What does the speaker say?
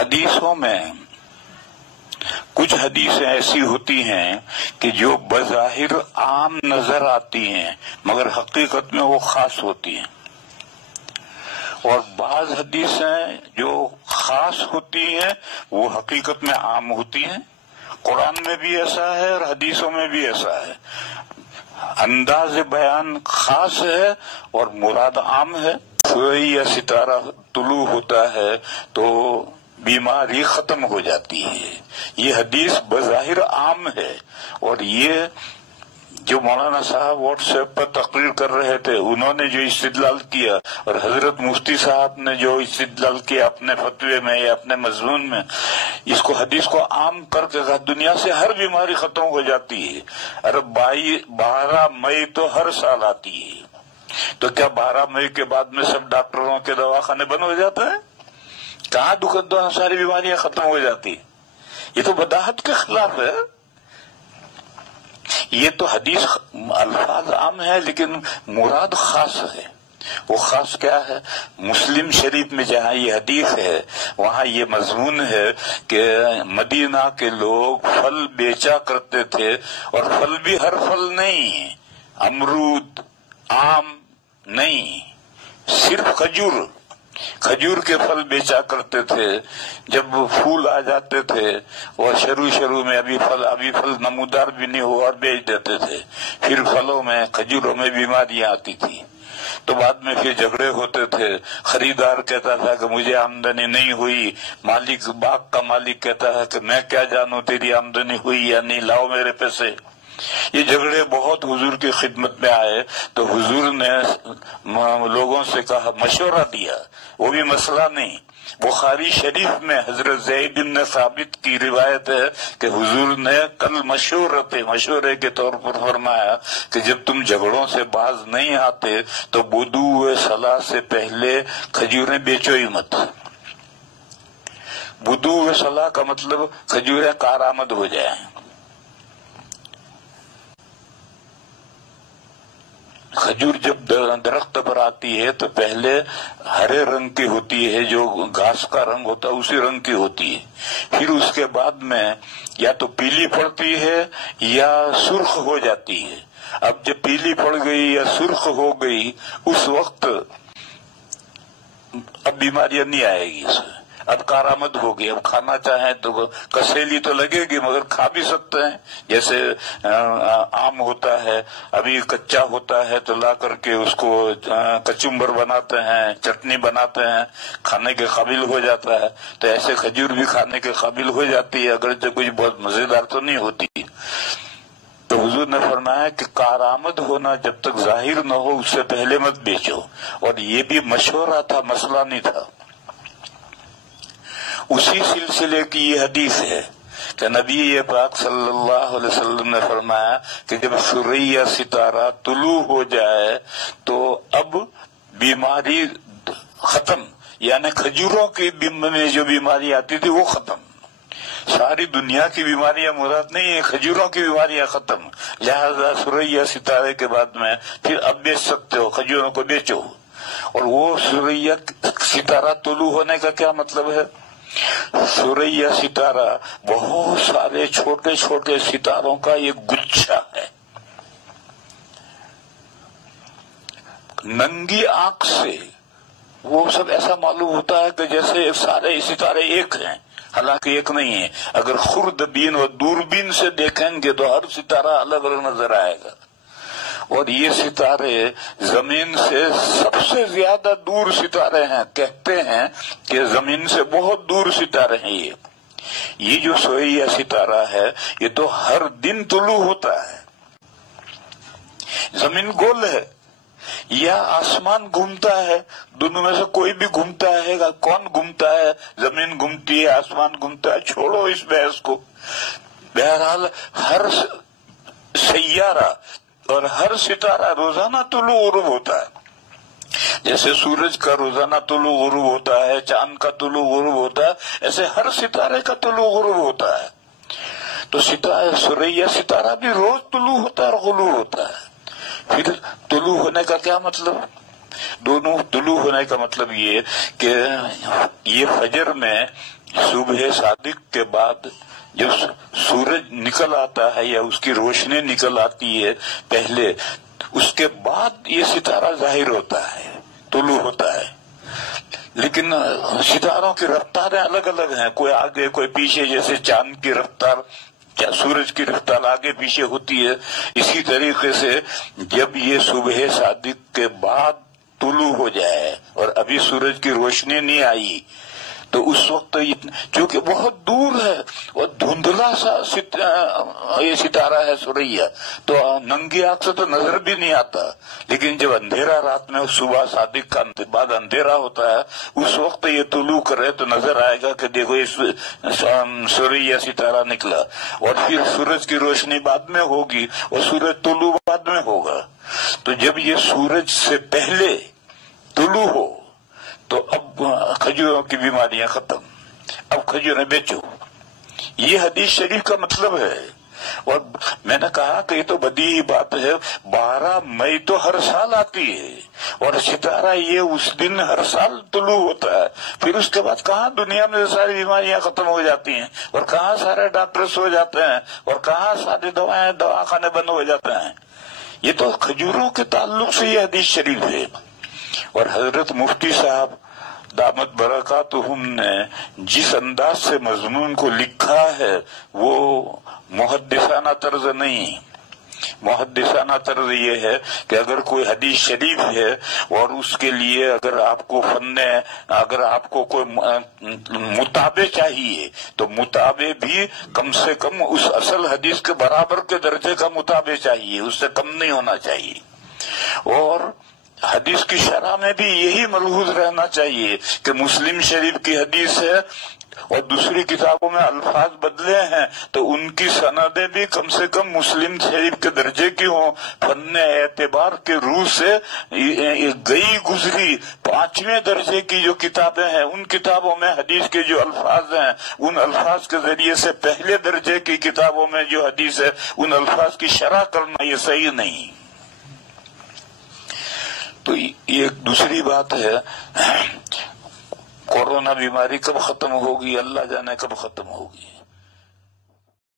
حدیثوں میں کچھ حدیثیں ایسی ہوتی ہیں کہ جو بظاہر عام نظر آتی ہیں مگر حقیقت میں وہ خاص ہوتی ہیں، اور بعض حدیثیں جو خاص ہوتی ہیں وہ حقیقت میں عام ہوتی ہیں۔ قرآن میں بھی ایسا ہے اور حدیثوں میں بھی ایسا ہے، انداز بیان خاص ہے اور مراد عام ہے۔ سورج یا ستارہ طلوع ہوتا ہے تو بیماری ختم ہو جاتی ہے، یہ حدیث بظاہر عام ہے، اور یہ جو مولانا صاحب واٹس ایپ پر تقریر کر رہے تھے انہوں نے جو استدلال کیا، اور حضرت مفتی صاحب نے جو استدلال کیا اپنے فتوے میں یا اپنے مضمون میں، اس کو حدیث کو عام کر کے کہا دنیا سے ہر بیماری ختم ہو جاتی ہے۔ ارے 12 مئی تو ہر سال آتی ہے، تو کیا 12 مئی کے بعد میں سب ڈاکٹروں کے دواخانے بند ہو جاتا ہے؟ کہاں ساری بیماریاں ختم ہو جاتی؟ یہ تو بداحت کے خلاف ہے۔ یہ تو حدیث الفاظ عام ہے لیکن مراد خاص ہے۔ وہ خاص کیا ہے؟ مسلم شریف میں جہاں یہ حدیث ہے وہاں یہ مضمون ہے کہ مدینہ کے لوگ پھل بیچا کرتے تھے، اور پھل بھی ہر پھل نہیں، امرود آم نہیں، صرف کھجور کے پھل بیچا کرتے تھے۔ جب پھول آ جاتے تھے اور شروع میں ابھی پھل نمودار بھی نہیں ہوا اور بیچ دیتے تھے، پھر پھلوں میں کھجوروں میں بیماریاں آتی تھی، تو بعد میں پھر جھگڑے ہوتے تھے۔ خریدار کہتا تھا کہ مجھے آمدنی نہیں ہوئی، باغ کا مالک کہتا ہے کہ میں کیا جانوں تیری آمدنی ہوئی یا نہیں، لاؤ میرے پیسے۔ یہ جھگڑے بہت حضور کی خدمت میں آئے تو حضور نے لوگوں سے کہا، مشورہ دیا، وہ بھی مسئلہ نہیں۔ بخاری شریف میں حضرت زید بن ثابت کی روایت ہے کہ حضور نے کل مشورے کے طور پر فرمایا کہ جب تم جھگڑوں سے باز نہیں آتے تو بدوء صلاح سے پہلے کھجوریں بیچو ہی مت۔ بدوء صلاح کا مطلب کھجوریں کارآمد ہو جائیں۔ کھجور جب درخت پر آتی ہے تو پہلے ہرے رنگ کی ہوتی ہے، جو گھاس کا رنگ ہوتا ہے اسی رنگ کی ہوتی ہے، پھر اس کے بعد میں یا تو پیلی پڑتی ہے یا سرخ ہو جاتی ہے۔ اب جب پیلی پڑ گئی یا سرخ ہو گئی اس وقت اب بیماریاں نہیں آئے گی اس میں، اب کارآمد ہوگی۔ اب کھانا چاہیں تو کسیلی تو لگے گی مگر کھا بھی سکتے ہیں، جیسے آم ہوتا ہے ابھی کچا ہوتا ہے تو لا کر کے اس کو کچمبر بناتے ہیں، چٹنی بناتے ہیں، کھانے کے قابل ہو جاتا ہے، تو ایسے کھجور بھی کھانے کے قابل ہو جاتی ہے، اگرچہ کچھ بہت مزیدار تو نہیں ہوتی۔ تو حضور نے فرمایا کہ کارآمد ہونا جب تک ظاہر نہ ہو اس سے پہلے مت بیچو، اور یہ بھی مشورہ تھا، مسئلہ نہیں تھا۔ اسی سلسلے کی یہ حدیث ہے کہ نبی پاک صلی اللہ علیہ وسلم نے فرمایا کہ جب سورج ستارہ طلوع ہو جائے تو اب بیماری ختم، یعنی کھجوروں کی میں جو بیماری آتی تھی وہ ختم۔ ساری دنیا کی بیماریاں مراد نہیں ہے، کھجوروں کی بیماریاں ختم، لہذا سورج ستارے کے بعد میں پھر اب بیچ سکتے ہو، کھجوروں کو بیچو۔ اور وہ سورج ستارہ طلوع ہونے کا کیا مطلب ہے؟ سورج یا ستارہ بہت سارے چھوٹے چھوٹے ستاروں کا ایک گچھا ہے۔ ننگی آنکھ سے وہ سب ایسا معلوم ہوتا ہے کہ جیسے سارے ستارے ایک ہیں، حالانکہ ایک نہیں ہے۔ اگر خوردبین اور دوربین سے دیکھیں گے تو ہر ستارہ الگ الگ نظر آئے گا، اور یہ ستارے زمین سے سب سے زیادہ دور ستارے ہیں، کہتے ہیں کہ زمین سے بہت دور ستارے ہیں۔ یہ جو سورج ستارہ ہے یہ تو ہر دن طلوع ہوتا ہے۔ زمین گول ہے یا آسمان گھومتا ہے، دونوں میں سے کوئی بھی گھومتا ہے، کون گھومتا ہے؟ زمین گھومتی ہے، آسمان گھومتا ہے، چھوڑو اس بحث کو۔ بہرحال ہر سیارہ اور ہر ستارہ روزانہ طلوع غروب ہوتا ہے، جیسے سورج کا روزانہ طلوع غروب ہوتا ہے، چاند کا طلوع غروب ہوتا ہے، ایسے ہر ستارے کا طلوع غروب ہوتا ہے۔ تو سورج یا ستارہ بھی روز طلوع ہوتا ہے اور غروب ہوتا ہے۔ پھر طلوع ہونے کا کیا مطلب؟ دونوں طلوع ہونے کا مطلب یہ کہ یہ فجر میں صبح صادق کے بعد جب سورج نکل آتا ہے یا اس کی روشنی نکل آتی ہے پہلے، اس کے بعد یہ ستارہ ظاہر ہوتا ہے، طلوع ہوتا ہے. لیکن ستاروں کی رفتاریں الگ الگ ہیں، کوئی آگے کوئی پیچھے، جیسے چاند کی رفتار کیا سورج کی رفتار آگے پیچھے ہوتی ہے. اسی طریقے سے جب یہ صبح صادق کے بعد طلوع ہو جائے اور ابھی سورج کی روشنی نہیں آئی تو اس وقت چونکہ بہت دور ہے اور دھندلا سا یہ ستارہ ہے سوریا، تو ننگی آنکھ سے تو نظر بھی نہیں آتا. لیکن جب اندھیرا رات میں صبح صادق کا بعد اندھیرا ہوتا ہے، اس وقت یہ طلوع کرے تو نظر آئے گا کہ دیکھو اس سوریا ستارہ نکلا. اور پھر سورج کی روشنی بعد میں ہوگی اور سورج طلوع بعد میں ہوگا. تو جب یہ سورج سے پہلے طلوع ہو تو اب کھجوروں کی بیماریاں ختم، اب کھجوریں بیچو. یہ حدیث شریف کا مطلب ہے. اور میں نے کہا کہ یہ تو بدیہی بات ہے، 12 مئی تو ہر سال آتی ہے اور ستارہ یہ اس دن ہر سال طلوع ہوتا ہے. پھر اس کے بعد کہاں دنیا میں ساری بیماریاں ختم ہو جاتی ہیں اور کہاں سارے ڈاکٹر سو جاتے ہیں اور کہاں ساری دواخانے بند ہو جاتے ہیں. یہ تو کھجوروں کے تعلق سے یہ حدیث شریف ہے. اور حضرت مفتی صاحب دامت برکاتہم نے جس انداز سے مضمون کو لکھا ہے وہ محدثانہ طرز نہیں. محدثانہ طرز یہ ہے کہ اگر کوئی حدیث شریف ہے اور اس کے لیے اگر آپ کو کوئی متابع چاہیے تو متابع بھی کم سے کم اس اصل حدیث کے برابر کے درجے کا متابع چاہیے، اس سے کم نہیں ہونا چاہیے. اور حدیث کی شرح میں بھی یہی ملحوظ رہنا چاہیے کہ مسلم شریف کی حدیث ہے اور دوسری کتابوں میں الفاظ بدلے ہیں تو ان کی سندیں بھی کم سے کم مسلم شریف کے درجے کی ہوں. فن اعتبار کے روح سے گئی گزری 5ویں درجے کی جو کتابیں ہیں ان کتابوں میں حدیث کے جو الفاظ ہیں ان الفاظ کے ذریعے سے پہلے درجے کی کتابوں میں جو حدیث ہے ان الفاظ کی شرح کرنا یہ صحیح نہیں. تو یہ ایک دوسری بات ہے، کورونا بیماری کب ختم ہوگی اللہ جانے کب ختم ہوگی.